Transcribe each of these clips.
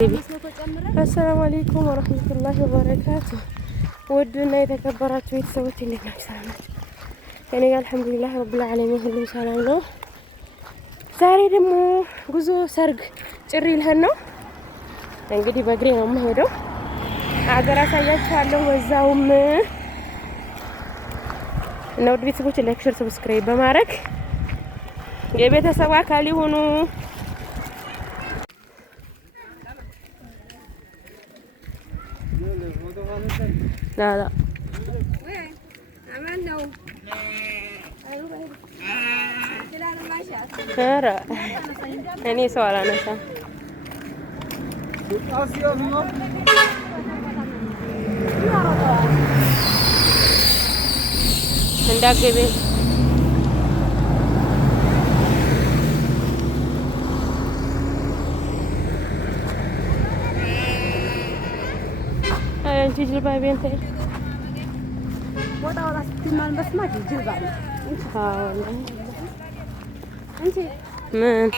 السلام عليكم ورحمة الله وبركاته. ودنا የተከበራችሁ ቤተሰቦች እንዴት ናችሁ? ሰላም ናችሁ? እኔ ጋር አልሐምዱሊላህ ረብል ዓለሚን ሁሉም ሰላም ነው። ዛሬ ደግሞ ጉዞ ሰርግ ጭሪ ልሄድ ነው። እንግዲህ በእግሬ ነው የምሄደው። ሀገር አሳያችኋለሁ በዛውም እና ውድ ቤተሰቦች ላይክ፣ ሼር፣ ሰብስክራይብ በማድረግ የቤተሰብ አካል ይሁኑ። لا لا وين عملنا ترى يعني سؤال انا صح እንዳገበ انت جلبابي انت وضع ولا ستيمان بس ما تجي جلبابي انت والله انت من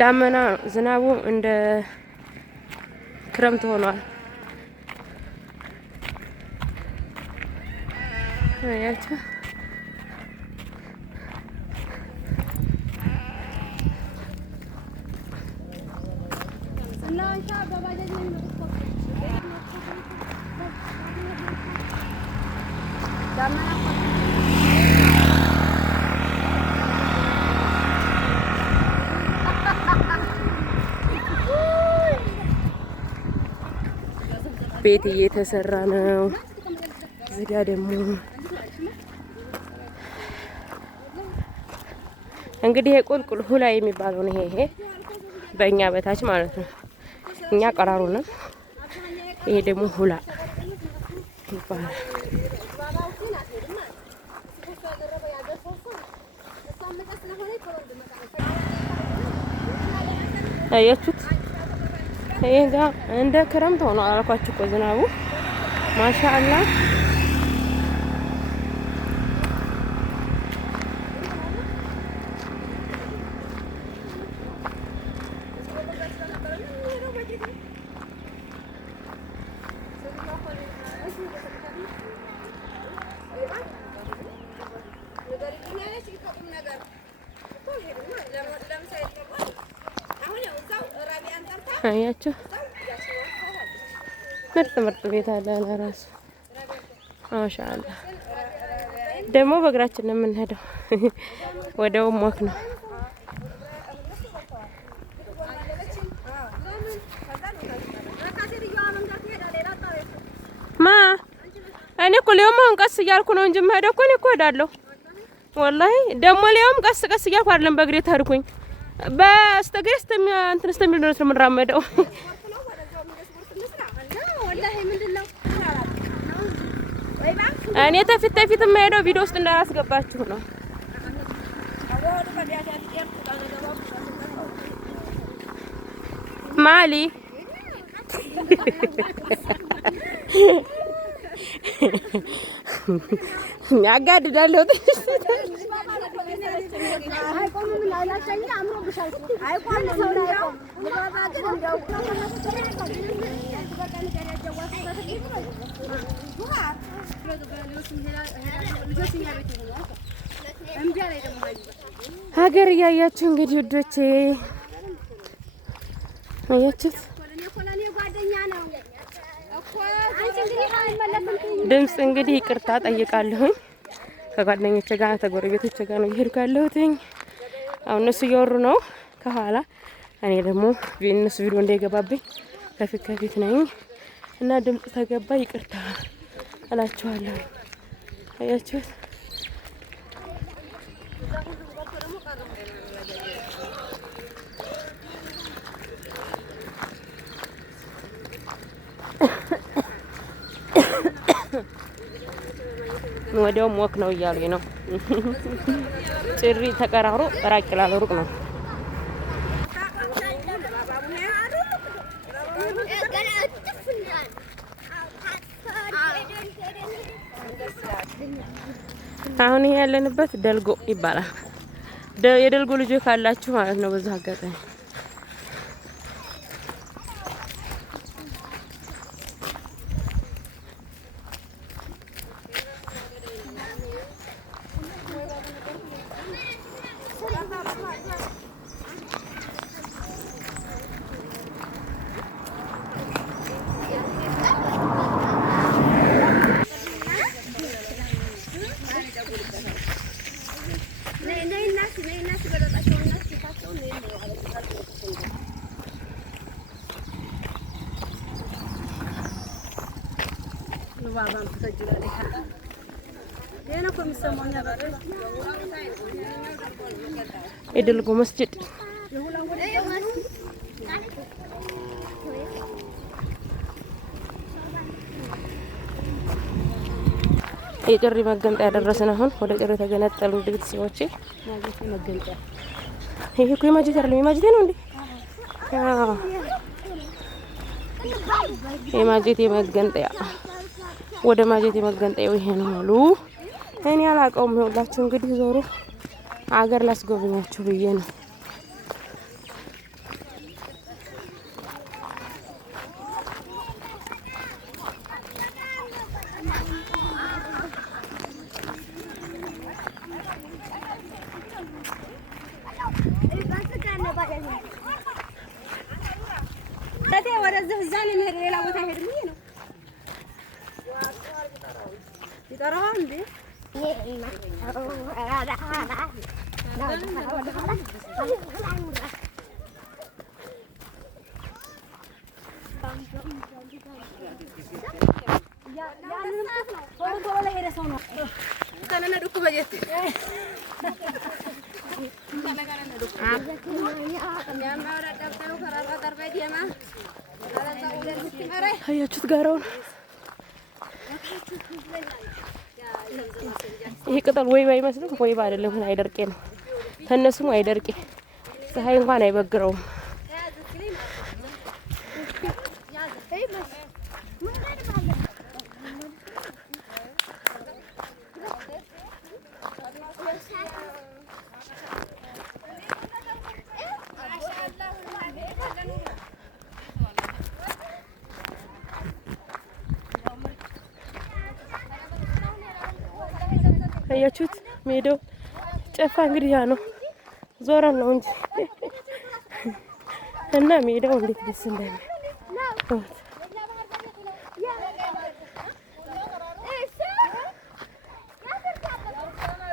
ዳመና ዝናቡ እንደ ክረምት ሆኗል። አያችሁ ቤት እየተሰራ ነው። እዚህ ጋር ደግሞ እንግዲህ የቁልቁል ሁላ የሚባለው ነው። ይሄ በእኛ በታች ማለት ነው። እኛ ቀራሩ ነው። ይሄ ደግሞ ሁላ ይባላል። አያችሁት? ይሄ ጋር እንደ ክረምት ሆኖ አልኳችሁ እኮ ዝናቡ ማሻአላህ። አያችሁ ምርጥ ምርጥ ቤት አለ ለራሱ ማሻአላህ። ደግሞ በእግራችን ነው የምንሄደው። ወደው ሞክ ነው ማ እኔ እኮ ሊያውም አሁን ቀስ እያልኩ ነው እንጂ የምሄደው እኮ እኔ እኮ እሄዳለሁ ወላሂ። ደግሞ ሊያውም ቀስ ቀስ እያልኩ አይደለም በእግሬ ተርኩኝ በስተግሬ እንትን ስተሚል ነው የምንራመደው። እኔ ተፊት ተፊት የምሄደው ቪዲዮ ውስጥ እንዳላስገባችሁ ነው። ማሊ ያጋድዳለሁ። ሀገር እያያችሁ እንግዲህ ውዶቼ አያችሁት። ድምጽ እንግዲህ ይቅርታ ጠይቃለሁኝ። ከጓደኞቼ ጋር ከጎረቤቶቼ ጋር ነው እየሄድኩ ያለሁትኝ። አሁን እነሱ እያወሩ ነው ከኋላ፣ እኔ ደግሞ እነሱ ቪዲዮ እንዳይገባብኝ ከፊት ከፊት ነኝ እና ድምጽ ተገባ ይቅርታ እላችኋለሁ። አያችሁት? ወዲያውም ወክ ነው እያሉኝ ነው። ጭሪ ተቀራሮ ራቅ ይላል ሩቅ ነው። አሁን ይሄ ያለንበት ደልጎ ይባላል። የደልጎ ልጆች ካላችሁ ማለት ነው በዛ አጋጣሚ የደልጎ መስጂድ የጭሪ መገንጠያ ያደረስን። አሁን ወደ ጭሪ ተገነጠሉ ቤተሰቦቼ። ይሄ እኮ የማጀት አይደለም፣ የማጀት ነው እንዴ? አዎ የማጀት የመገንጠያ ወደ ማጀት የመገንጠያው ይሄ ነው አሉ። እኔ አላውቀውም። ይኸውላችሁ እንግዲህ ዞሮ አገር ላስጎብኛችሁ ብዬ ነው። ወደዚህ እዛ ነው የሚሄድ፣ ሌላ ቦታ አይሄድም። ይሄ ነው ይጠራው እንዴ? አያችሁት ጋራውን? ይሄ ቅጠል ወይባ አይመስልም? ወይባ አይደለም፣ አይደርቄ ነው። ከነሱም አይደርቄ ፀሐይ እንኳን አይበግረውም። አያችሁት? ሜዳው ጨፋ እንግዲህ ያ ነው፣ ዞረን ነው እንጂ እና ሜዳው እንዴት ደስ እንደሚል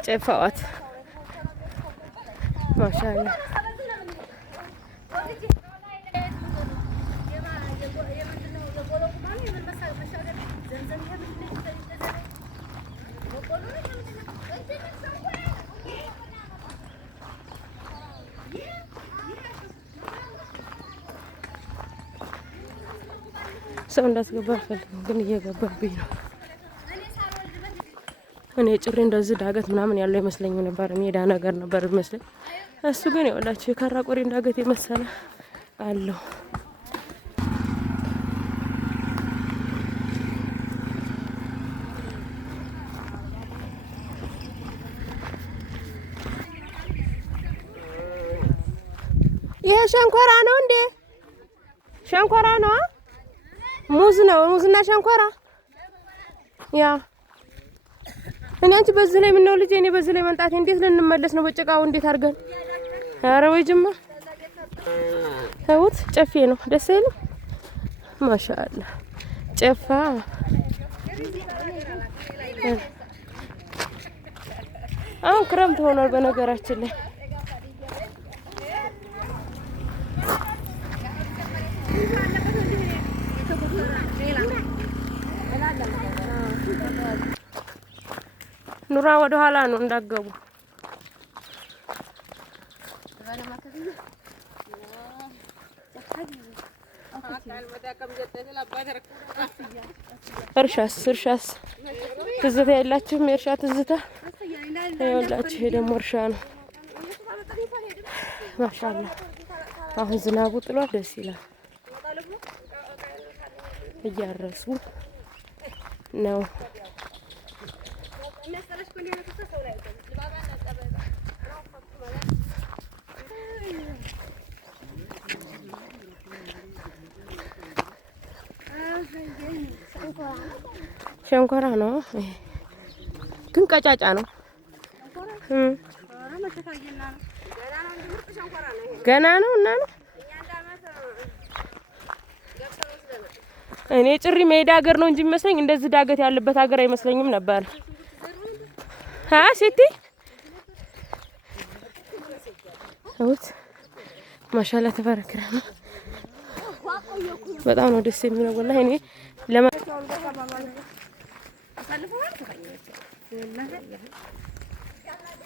ጨፋዋት ማሻአላ። ሰው እንዳስገባ አልፈልግም፣ ግን እየገባብኝ ነው። እኔ ጭሬ እንደዚህ ዳገት ምናምን ያለው ይመስለኝ ነበር፣ ሜዳ ነገር ነበር ይመስለኝ። እሱ ግን ይኸውላችሁ የካራ ቆሬ ዳገት የመሰለ አለው። ይሄ ሸንኮራ ነው እንዴ? ሸንኮራ ነው? ሙዝ ነው? ሙዝና ሸንኮራ ያ እኔ አንቺ በዚህ ላይ ምን ነው ልጄ? እኔ በዚህ ላይ መንጣቴ እንዴት ልንመለስ ነው? በጭቃው እንዴት አድርገን? ኧረ ወይ ጅማ ተውት። ጨፌ ነው ደስ አይልም? ማሻአላ ጨፋ አሁን ክረምት ሆኗል በነገራችን ላይ። ኑራ ወደ ኋላ ነው እንዳገቡ። እርሻስ ትዝታ የላችሁም? የእርሻ ትዝታ ይኸውላችሁ። ይሄ ደግሞ እርሻ ነው። ማሻአላ አሁን ዝናቡ ጥሏል፣ ደስ ይላል። እያረሱ ነው። ሸንኮራ ነው ግን ቀጫጫ ነው። ገና ነው እና ነው እኔ ጭሪ ሜዳ ሀገር ነው እንጂ የሚመስለኝ እንደዚህ ዳገት ያለበት ሀገር አይመስለኝም ነበር። ሲቲ አውት ማሻአላ ተባረከ ረህማ በጣም ነው ደስ የሚለው ወላሂ እኔ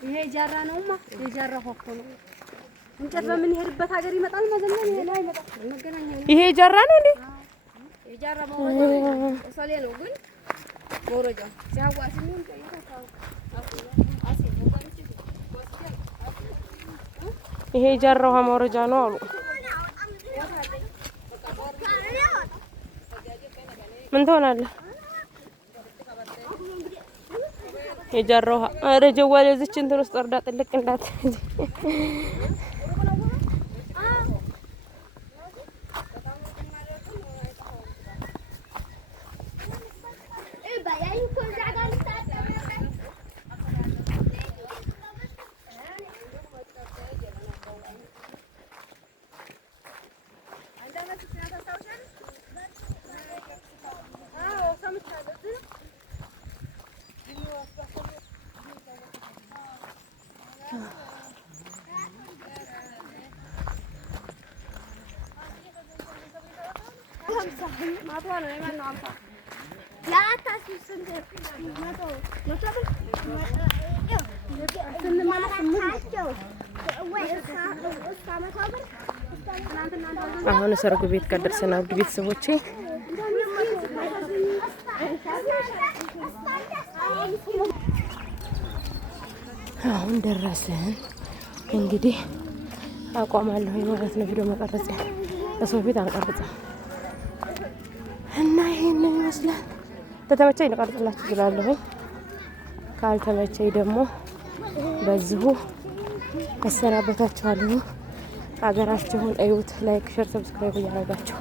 ይሄ ጃራ ነውማ የጃራ ሆኮ ነው እንጨት በምን ይሄድበት ሀገር ይመጣል ማለት ነው። ይሄ ላይ ይመጣል መገናኛ ይሄ ጃራ ነው እንዴ? የጃራ መውረጃ እሰሌ ነው ግን መውረጃ ሲያዋስ ምን ይሄ ጃራ ውሃ መውረጃ ነው አሉ። ምን ትሆናለህ? የጃራ ውሃ ኧረ ጀዋል እዚች እንትን ውስጥ ወርዳ ጥልቅ እንዳት አሁን ሰርጉ ቤት ከደረሰና ውድ ቤተሰቦቼ አሁን ደረሰን። እንግዲህ አቋማለሁ ማለት ነው ቪዲዮ መቀረጽ በሰው ቤት አልቀርጽም እና ይሄንን ይመስላል። ተተመቸኝ ልቀርጽላችሁ እችላለሁ። ካልተመቸኝ ደግሞ በዚሁ አሰናበታችኋለሁ። አገራችሁን እዩት። ላይክ፣ ሼር፣ ሰብስክራይብ እያደረጋችሁ